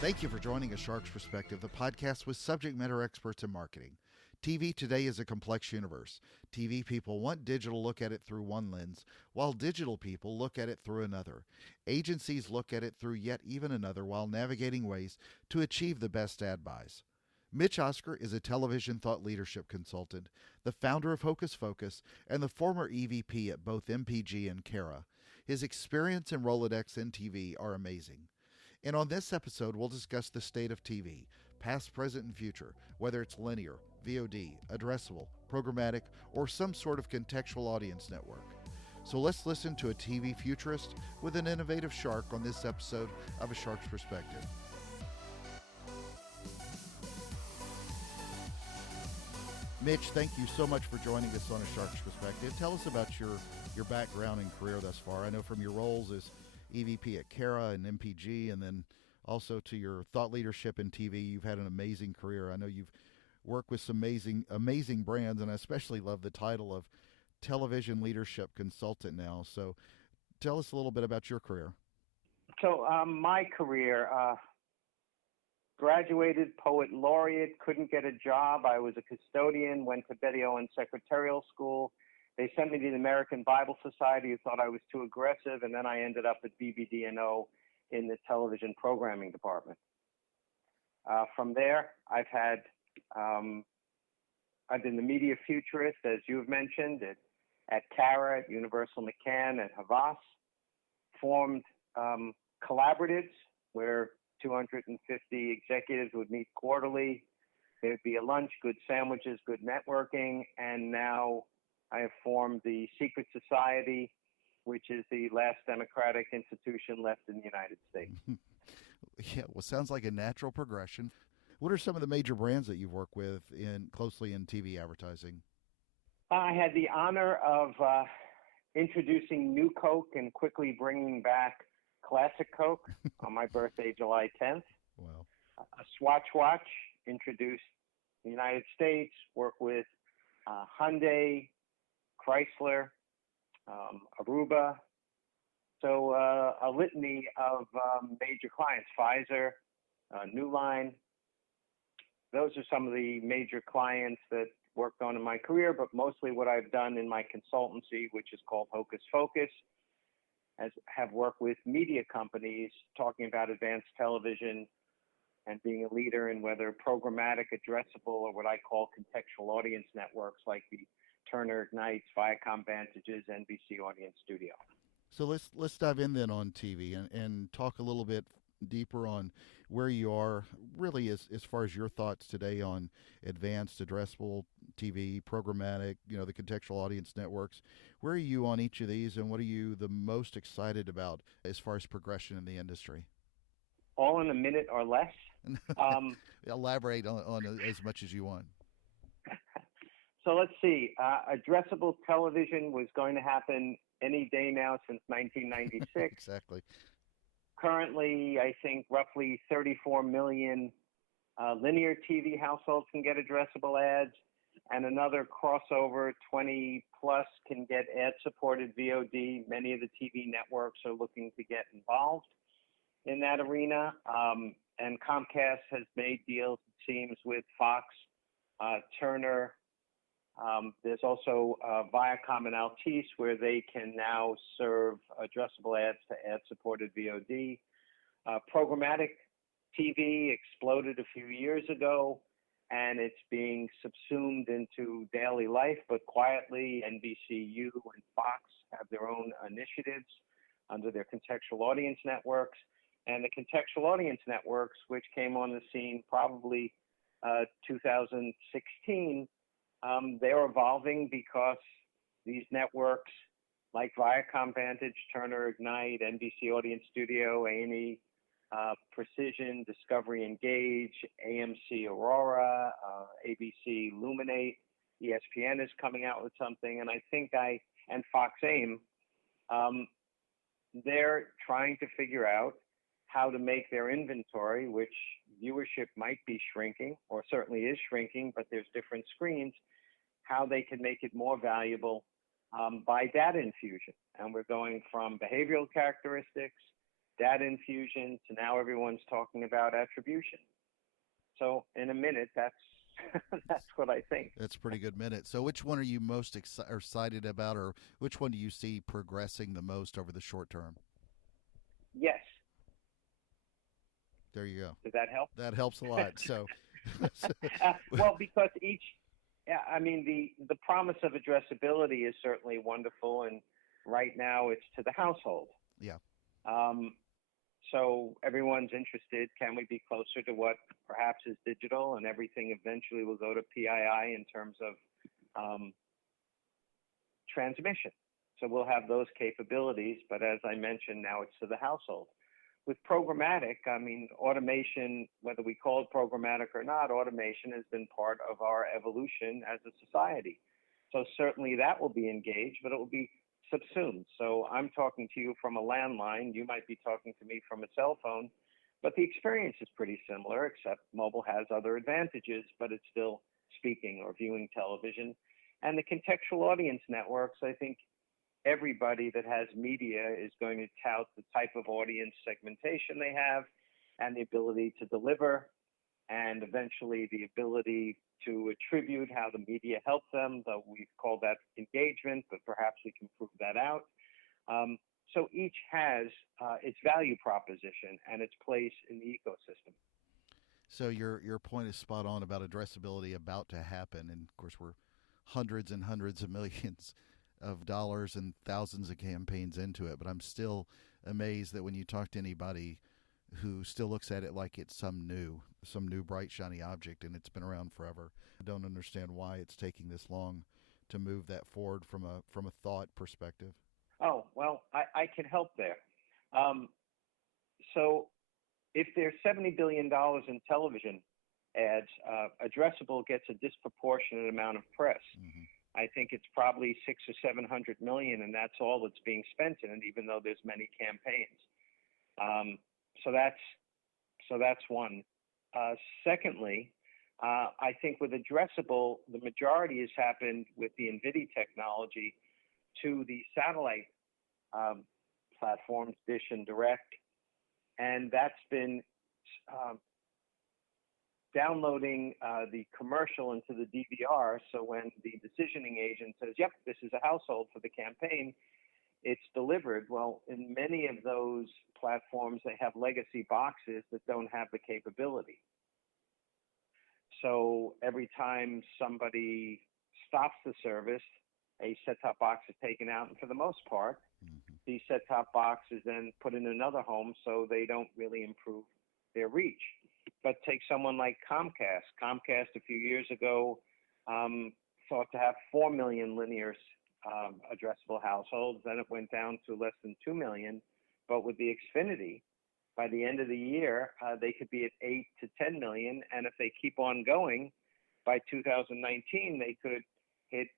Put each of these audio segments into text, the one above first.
Thank you for joining A Shark's Perspective, the podcast with subject matter experts in marketing. TV today is a complex universe. TV people want digital look at it through one lens, while digital people look at it through another. Agencies look at it through yet even another while navigating ways to achieve the best ad buys. Mitch Oscar is a television thought leadership consultant, the founder of Hocus Focus, and the former EVP at both MPG and Carat. His experience and Rolodex in TV are amazing. And on this episode, we'll discuss the state of TV, past, present, and future, whether it's linear, VOD, addressable, programmatic, or some sort of contextual audience network. So let's listen to a TV futurist with an innovative shark on this episode of A Shark's Perspective. Mitch, thank you so much for joining us on A Shark's Perspective. Tell us about your background and career thus far. I know from your roles as EVP at Carat and MPG, and then also to your thought leadership in TV, you've had an amazing career. I know you've worked with some amazing brands, and I especially love the title of television leadership consultant now. So tell us a little bit about your career. So my career, graduated poet laureate, couldn't get a job. I was a custodian, went to video and secretarial school. They sent me to the American Bible Society, who thought I was too aggressive, and then I ended up at BBD&O in the television programming department. From there, I've been the media futurist, as you've mentioned, at Carat, Universal McCann, at Havas, formed collaboratives where 250 executives would meet quarterly. There'd be a lunch, good sandwiches, good networking, and now I have formed the Secret Society, which is the last democratic institution left in the United States. Yeah, well, sounds like a natural progression. What are some of the major brands that you've worked with closely in TV advertising? I had the honor of introducing New Coke and quickly bringing back Classic Coke on my birthday, July 10th. Wow. A Swatch watch introduced in the United States, worked with Hyundai, Chrysler, Aruba. So a litany of major clients, Pfizer, New Line. Those are some of the major clients that worked on in my career, but mostly what I've done in my consultancy, which is called Hocus Focus, have worked with media companies talking about advanced television and being a leader in whether programmatic, addressable, or what I call contextual audience networks like the Turner Ignites, Viacom Vantages, NBC Audience Studio. So let's dive in then on TV and talk a little bit deeper on where you are really as far as your thoughts today on advanced addressable TV, programmatic, the contextual audience networks. Where are you on each of these, and what are you the most excited about as far as progression in the industry? All in a minute or less. Elaborate on as much as you want. So let's see. Addressable television was going to happen any day now since 1996. Exactly. Currently, I think roughly 34 million linear TV households can get addressable ads, and another crossover 20 plus can get ad-supported VOD. Many of the TV networks are looking to get involved in that arena, and Comcast has made deals, it seems, with Fox, Turner. There's also Viacom and Altice, where they can now serve addressable ads to ad-supported VOD. Programmatic TV exploded a few years ago, and it's being subsumed into daily life, but quietly NBCU and Fox have their own initiatives under their contextual audience networks. And the contextual audience networks, which came on the scene probably 2016, they're evolving because these networks like Viacom Vantage, Turner Ignite, NBC Audience Studio, A&E, Precision, Discovery Engage, AMC Aurora, ABC Luminate, ESPN is coming out with something, and I think and Fox AIM, they're trying to figure out how to make their inventory, which viewership might be shrinking, or certainly is shrinking, but there's different screens, how they can make it more valuable by data infusion. And we're going from behavioral characteristics, data infusion to now everyone's talking about attribution. So in a minute, that's that's what I think. That's a pretty good minute. So which one are you most excited about, or which one do you see progressing the most over the short term? Yes. There you go. Does that help? That helps a lot. So, well, because each, yeah, I mean, the promise of addressability is certainly wonderful, and right now it's to the household. Yeah. So everyone's interested. Can we be closer to what perhaps is digital, and everything eventually will go to PII in terms of transmission. So we'll have those capabilities, but as I mentioned, now it's to the household. With programmatic, I mean, automation, whether we call it programmatic or not, automation has been part of our evolution as a society. So certainly that will be engaged, but it will be subsumed. So I'm talking to you from a landline. You might be talking to me from a cell phone, but the experience is pretty similar, except mobile has other advantages, but it's still speaking or viewing television. And the contextual audience networks, I think everybody that has media is going to tout the type of audience segmentation they have and the ability to deliver, and eventually the ability to attribute how the media helped them, though we've called that engagement, but perhaps we can prove that out. So each has its value proposition and its place in the ecosystem. So your point is spot on about addressability about to happen, and of course we're hundreds and hundreds of millions of dollars and thousands of campaigns into it, but I'm still amazed that when you talk to anybody who still looks at it like it's some new bright shiny object and it's been around forever, I don't understand why it's taking this long to move that forward from a thought perspective. Oh, well, I can help there. So if there's $70 billion in television ads, addressable gets a disproportionate amount of press. Mm-hmm. I think it's probably 600 or 700 million, and that's all that's being spent in it, even though there's many campaigns. So that's one. Secondly, I think with addressable, the majority has happened with the NVIDIA technology to the satellite platforms, Dish and Direct, and that's been downloading the commercial into the DVR. So when the decisioning agent says, yep, this is a household for the campaign, it's delivered. Well, in many of those platforms, they have legacy boxes that don't have the capability. So every time somebody stops the service, a set-top box is taken out, and for the most part, these set-top boxes then put in another home, so they don't really improve their reach. But take someone like Comcast. Comcast a few years ago thought to have 4 million linear addressable households. Then it went down to less than 2 million. But with the Xfinity, by the end of the year, they could be at 8 to 10 million. And if they keep on going, by 2019, they could hit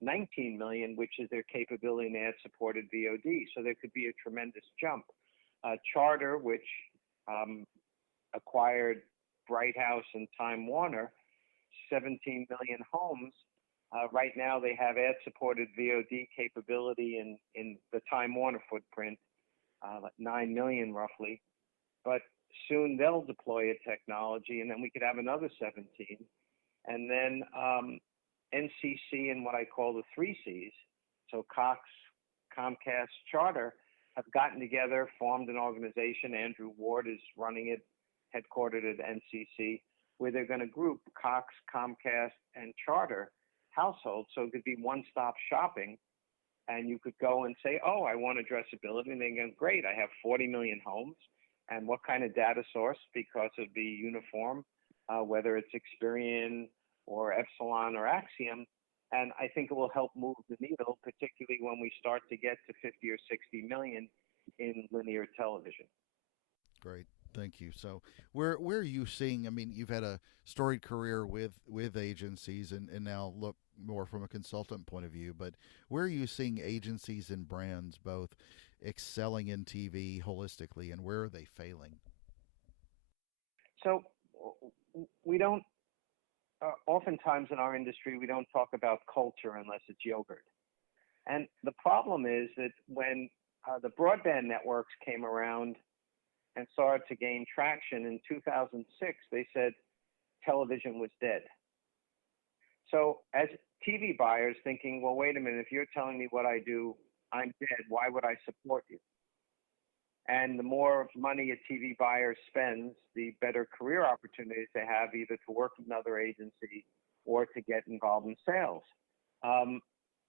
19 million, which is their capability in ad-supported VOD. So there could be a tremendous jump. Charter, which acquired Bright House and Time Warner, 17 million homes. Right now they have ad-supported VOD capability in the Time Warner footprint, like 9 million roughly. But soon they'll deploy a technology, and then we could have another 17. And then NCC and what I call the 3 Cs, so Cox, Comcast, Charter, have gotten together, formed an organization. Andrew Ward is running it, headquartered at NCC, where they're going to group Cox, Comcast, and Charter households, so it could be one-stop shopping, and you could go and say, oh, I want addressability, and they go, great, I have 40 million homes, and what kind of data source, because of the uniform, whether it's Experian or Epsilon or Axiom, and I think it will help move the needle, particularly when we start to get to 50 or 60 million in linear television. Great. Thank you. So where are you seeing, I mean, you've had a storied career with agencies and now look more from a consultant point of view, but where are you seeing agencies and brands both excelling in TV holistically, and where are they failing? So we don't, oftentimes in our industry, we don't talk about culture unless it's yogurt. And the problem is that when the broadband networks came around, and started to gain traction in 2006, they said television was dead. So as TV buyers thinking, well, wait a minute, if you're telling me what I do, I'm dead, why would I support you? And the more money a TV buyer spends, the better career opportunities they have, either to work with another agency or to get involved in sales.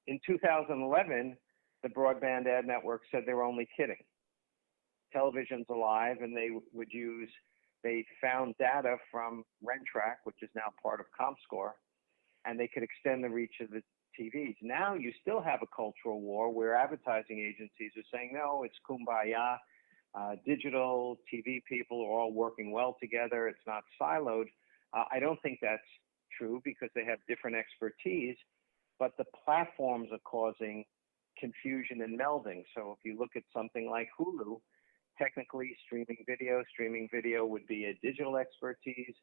In 2011, the broadband ad network said they were only kidding. Television's alive, and they found data from Rentrack, which is now part of ComScore, and they could extend the reach of the TVs. Now you still have a cultural war where advertising agencies are saying, no, it's kumbaya. Digital TV people are all working well together. It's not siloed. I don't think that's true because they have different expertise, but the platforms are causing confusion and melding. So if you look at something like Hulu, technically streaming video would be a digital expertise,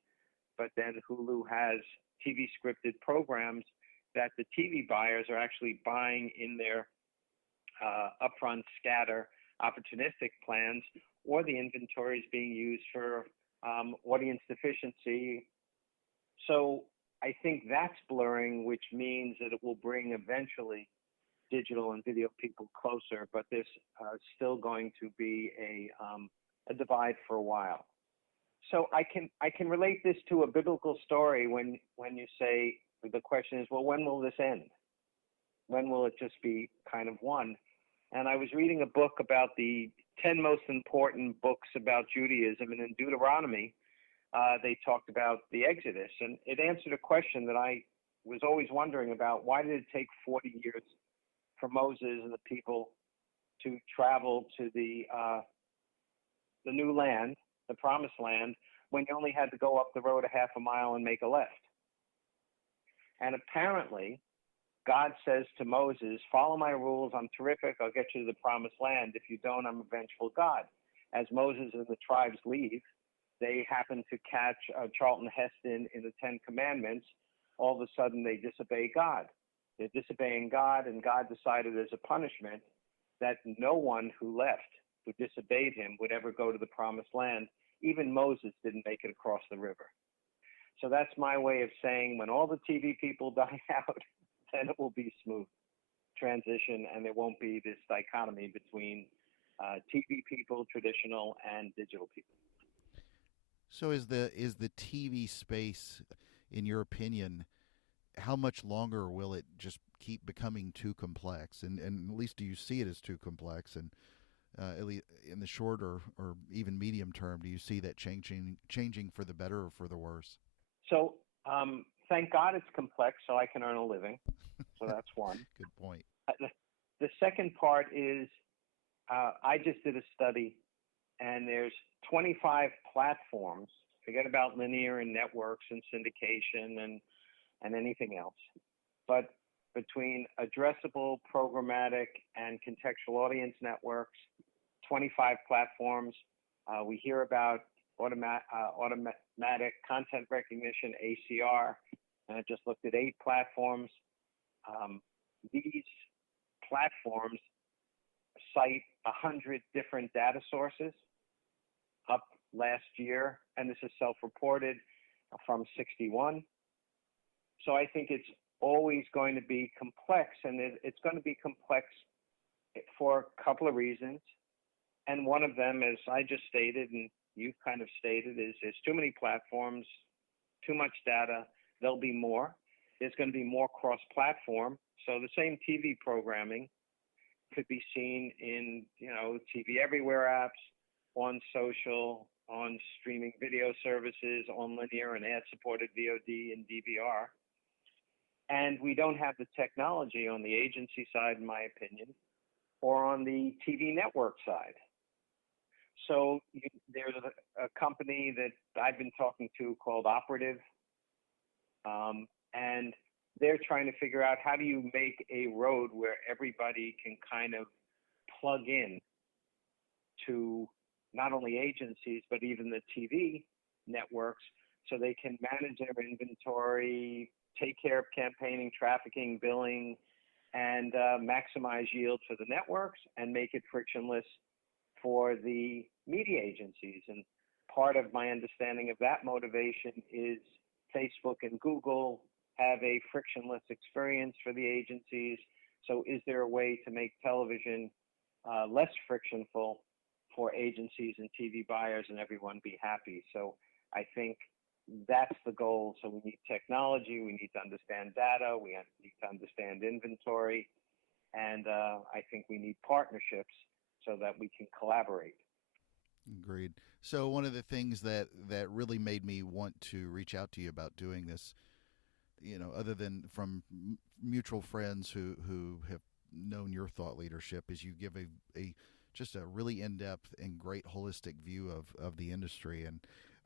but then Hulu has TV scripted programs that the TV buyers are actually buying in their upfront scatter opportunistic plans, or the inventory is being used for audience deficiency. So I think that's blurring, which means that it will bring eventually digital and video people closer, but there's still going to be a divide for a while. So I can relate this to a biblical story when you say, the question is, well, when will this end? When will it just be kind of one? And I was reading a book about the 10 most important books about Judaism, and in Deuteronomy, they talked about the Exodus, and it answered a question that I was always wondering about. Why did it take 40 years for Moses and the people to travel to the new land, the promised land, when you only had to go up the road a half a mile and make a left? And apparently, God says to Moses, follow my rules, I'm terrific, I'll get you to the promised land. If you don't, I'm a vengeful God. As Moses and the tribes leave, they happen to catch Charlton Heston in the Ten Commandments. All of a sudden, they disobey God. They're disobeying God, and God decided as a punishment that no one who left, who disobeyed him, would ever go to the promised land. Even Moses didn't make it across the river. So that's my way of saying when all the TV people die out, then it will be smooth transition, and there won't be this dichotomy between TV people, traditional, and digital people. So is the TV space, in your opinion, how much longer will it just keep becoming too complex? And at least do you see it as too complex? And at least in the short or even medium term, do you see that changing for the better or for the worse? So thank God it's complex, so I can earn a living. So that's one. Good point. The second part is I just did a study, and there's 25 platforms. Forget about linear and networks and syndication and anything else. But between addressable, programmatic, and contextual audience networks, 25 platforms. We hear about automatic content recognition, ACR, and I just looked at 8 platforms. These platforms cite 100 different data sources up last year, and this is self-reported from 61. So I think it's always going to be complex, and it's going to be complex for a couple of reasons. And one of them, as I just stated, and you've kind of stated, is there's too many platforms, too much data. There'll be more. There's going to be more cross-platform. So the same TV programming could be seen in, TV Everywhere apps, on social, on streaming video services, on linear and ad-supported VOD and DVR. And we don't have the technology on the agency side, in my opinion, or on the TV network side. So there's a company that I've been talking to called Operative, and they're trying to figure out how do you make a road where everybody can kind of plug in to not only agencies, but even the TV networks, so they can manage their inventory, take care of campaigning, trafficking, billing, and maximize yield for the networks and make it frictionless for the media agencies. And part of my understanding of that motivation is Facebook and Google have a frictionless experience for the agencies. So is there a way to make television less frictionful for agencies and TV buyers and everyone be happy? So I think that's the goal. So we need technology, we need to understand data, we need to understand inventory, and I think we need partnerships so that we can collaborate. Agreed. So one of the things that really made me want to reach out to you about doing this, other than from mutual friends who have known your thought leadership, is you give a just a really in-depth and great holistic view of the industry. And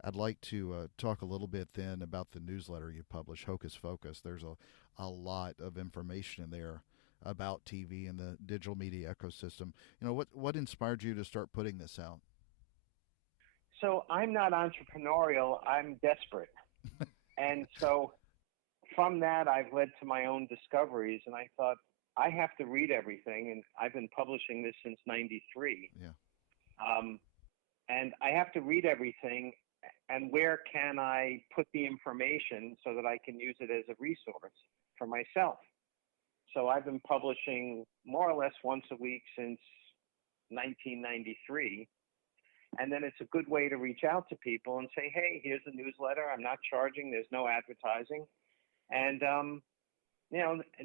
I'd like to talk a little bit then about the newsletter you publish, Hocus Focus. There's a lot of information in there about TV and the digital media ecosystem. What inspired you to start putting this out? So I'm not entrepreneurial, I'm desperate. And so from that, I've led to my own discoveries, and I thought, I have to read everything, and I've been publishing this since '93. Yeah. And I have to read everything, and where can I put the information so that I can use it as a resource for myself? So I've been publishing more or less once a week since 1993. And then it's a good way to reach out to people and say, hey, here's a newsletter. I'm not charging. There's no advertising. And,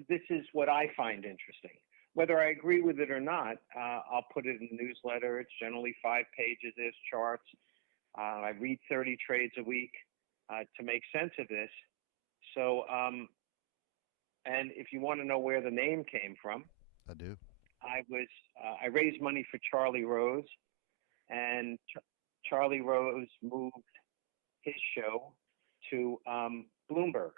this is what I find interesting. Whether I agree with it or not, I'll put it in the newsletter. It's generally 5 pages. There's charts. I read 30 trades a week to make sense of this. So, and if you want to know where the name came from, I do. I raised money for Charlie Rose, and Charlie Rose moved his show to Bloomberg.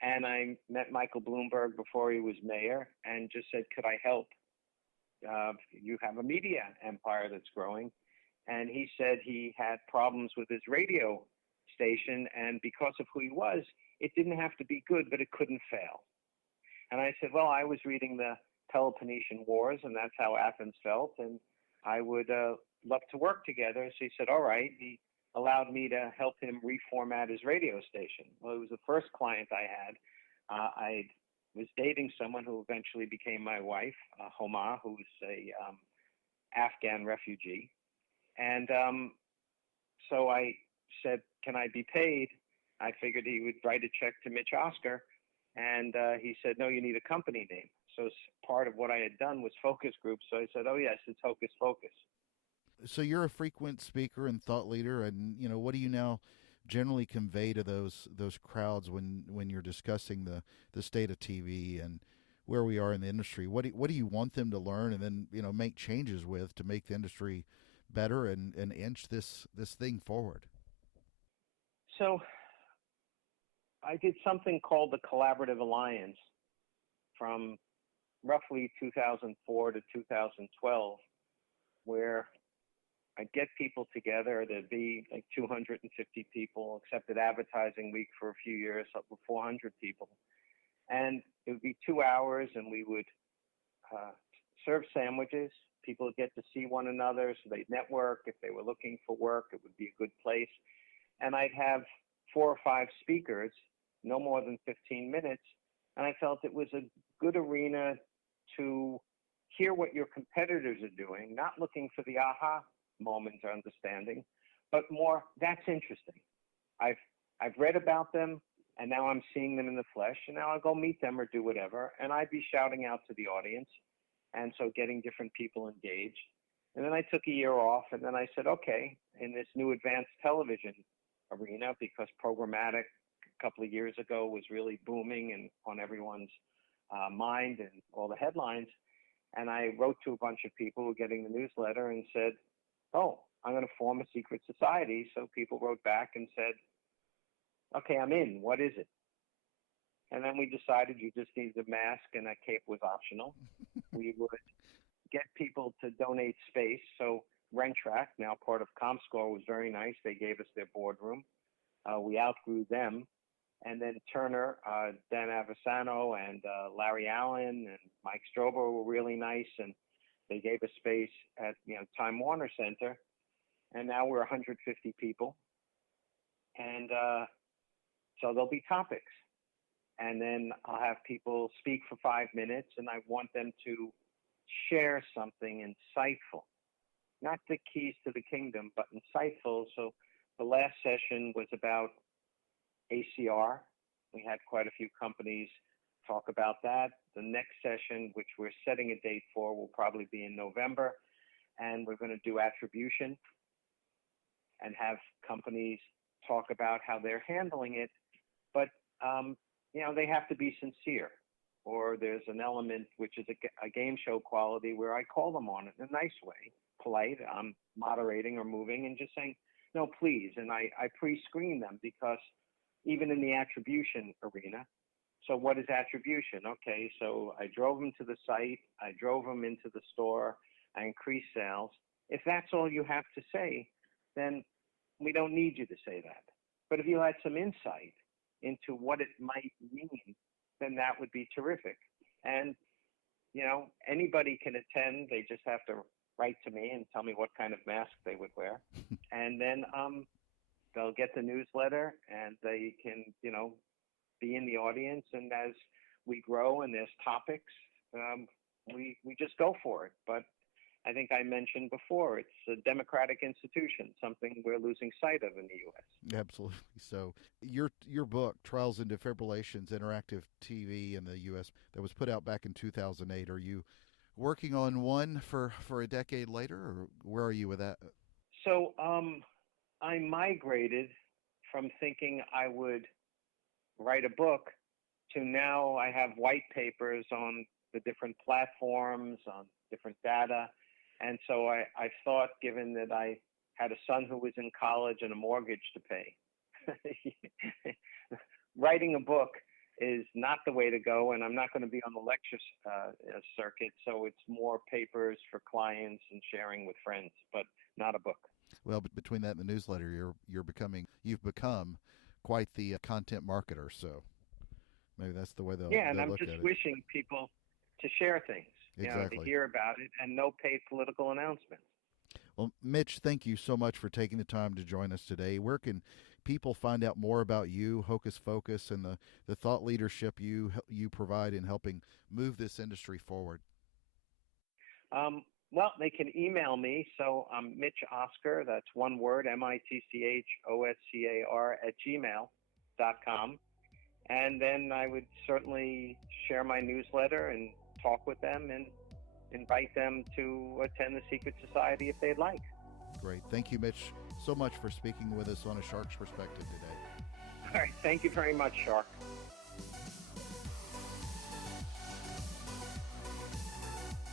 And I met Michael Bloomberg before he was mayor and just said, could I help? You have a media empire that's growing. And he said he had problems with his radio station, and because of who he was, it didn't have to be good, but it couldn't fail. And I said, well, I was reading the Peloponnesian Wars, and that's how Athens felt, and I would love to work together. So he said, all right. He allowed me to help him reformat his radio station. Well, it was the first client I had. I was dating someone who eventually became my wife, Homa, who's a Afghan refugee. And so I said, can I be paid? I figured he would write a check to Mitch Oscar. And he said, no, you need a company name. So part of what I had done was focus groups. So I said, oh, yes, it's Hocus Focus. So you're a frequent speaker and thought leader, and what do you now generally convey to those crowds when you're discussing the state of TV and where we are in the industry? What do you want them to learn, and then make changes with to make the industry better and inch this thing forward? So I did something called the Collaborative Alliance from roughly 2004 to 2012, where I get people together. There'd be like 250 people, accepted advertising week for a few years, up to 400 people. And it would be 2 hours, and we would serve sandwiches. People would get to see one another, so they'd network. If they were looking for work, it would be a good place. And I'd have 4 or 5 speakers, no more than 15 minutes. And I felt it was a good arena to hear what your competitors are doing, not looking for the aha moment or understanding, but more, that's interesting. I've read about them, and now I'm seeing them in the flesh, and now I'll go meet them or do whatever, and I'd be shouting out to the audience, and so getting different people engaged. And then I took a year off, and then I said, okay, in this new advanced television arena, because programmatic a couple of years ago was really booming and on everyone's mind and all the headlines, and I wrote to a bunch of people who were getting the newsletter and said, oh, I'm going to form a secret society. So people wrote back and said, okay, I'm in. What is it? And then we decided you just needed a mask, and a cape was optional. We would get people to donate space. So Rentrack, now part of ComScore, was very nice. They gave us their boardroom. We outgrew them. And then Turner, Dan Avasano, and Larry Allen and Mike Strober were really nice. And They gave us space at Time Warner Center, and now we're 150 people, and so there'll be topics, and then I'll have people speak for 5 minutes, and I want them to share something insightful, not the keys to the kingdom, but insightful. So the last session was about ACR. We had quite a few companies talk about that. The next session, which we're setting a date for, will probably be in November, and we're going to do attribution and have companies talk about how they're handling it. But they have to be sincere, or there's an element which is a game show quality where I call them on it in a nice way, polite. I'm moderating or moving and just saying, no, please. And I pre-screen them, because even in the attribution arena, so what is attribution? Okay, so I drove them to the site, I drove them into the store, I increased sales. If that's all you have to say, then we don't need you to say that. But if you had some insight into what it might mean, then that would be terrific. And, anybody can attend. They just have to write to me and tell me what kind of mask they would wear. And then they'll get the newsletter, and they can, be in the audience. And as we grow and there's topics, we just go for it. But I think I mentioned before, it's a democratic institution, something we're losing sight of in the U.S. Absolutely. So your book, Trials and Defibrillations, Interactive TV in the U.S., that was put out back in 2008. Are you working on one for a decade later, or where are you with that? So I migrated from thinking I would write a book to now I have white papers on the different platforms, on different data. And so I thought, given that I had a son who was in college and a mortgage to pay, writing a book is not the way to go, and I'm not going to be on the lecture circuit, so it's more papers for clients and sharing with friends, but not a book. Well, between that and the newsletter, you've become quite the content marketer, so maybe that's the way they'll Yeah, and they'll I'm look just at it. wishing people to share things, Exactly. to hear about it, and no paid political announcements. Well, Mitch, thank you so much for taking the time to join us today. Where can people find out more about you, Hocus Focus, and the thought leadership you provide in helping move this industry forward? Well, they can email me. So I'm Mitch Oscar. That's one word, MITCHOSCAR @gmail.com. And then I would certainly share my newsletter and talk with them and invite them to attend the Secret Society if they'd like. Great. Thank you, Mitch, so much for speaking with us on A Shark's Perspective today. All right. Thank you very much, Shark.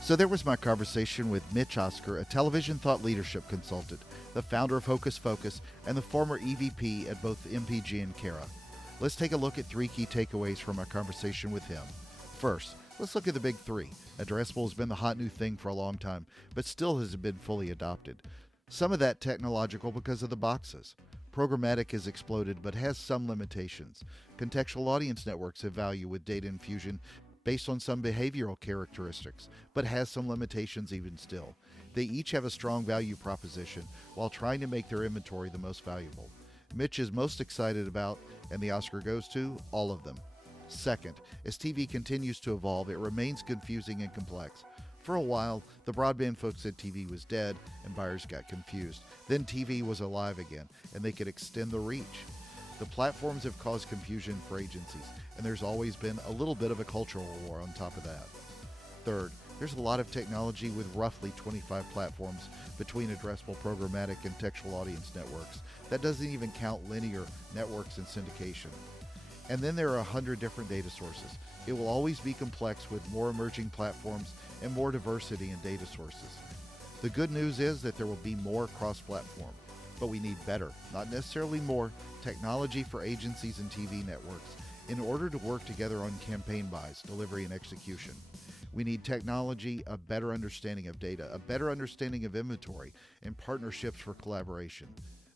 So there was my conversation with Mitch Oscar, a television thought leadership consultant, the founder of Hocus Focus, and the former EVP at both MPG and Carat. Let's take a look at 3 key takeaways from our conversation with him. First, let's look at the big 3. Addressable has been the hot new thing for a long time, but still hasn't been fully adopted. Some of that technological because of the boxes. Programmatic has exploded, but has some limitations. Contextual audience networks have value with data infusion based on some behavioral characteristics, but has some limitations even still. They each have a strong value proposition while trying to make their inventory the most valuable. Mitch is most excited about, and the Oscar goes to, all of them. Second, as TV continues to evolve, it remains confusing and complex. For a while, the broadband folks said TV was dead, and buyers got confused. Then TV was alive again, and they could extend the reach. The platforms have caused confusion for agencies, and there's always been a little bit of a cultural war on top of that. Third, there's a lot of technology with roughly 25 platforms between addressable programmatic and textual audience networks. That doesn't even count linear networks and syndication. And then there are 100 different data sources. It will always be complex with more emerging platforms and more diversity in data sources. The good news is that there will be more cross-platform, but we need better, not necessarily more, technology for agencies and TV networks in order to work together on campaign buys, delivery, and execution. We need technology, a better understanding of data, a better understanding of inventory, and partnerships for collaboration.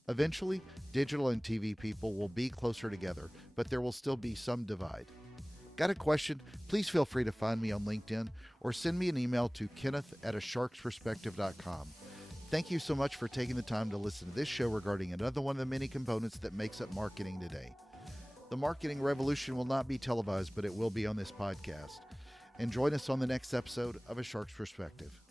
Eventually, digital and TV people will be closer together, but there will still be some divide. Got a question? Please feel free to find me on LinkedIn or send me an email to kenneth@asharksperspective.com. Thank you so much for taking the time to listen to this show regarding another one of the many components that makes up marketing today. The marketing revolution will not be televised, but it will be on this podcast. And join us on the next episode of A Shark's Perspective.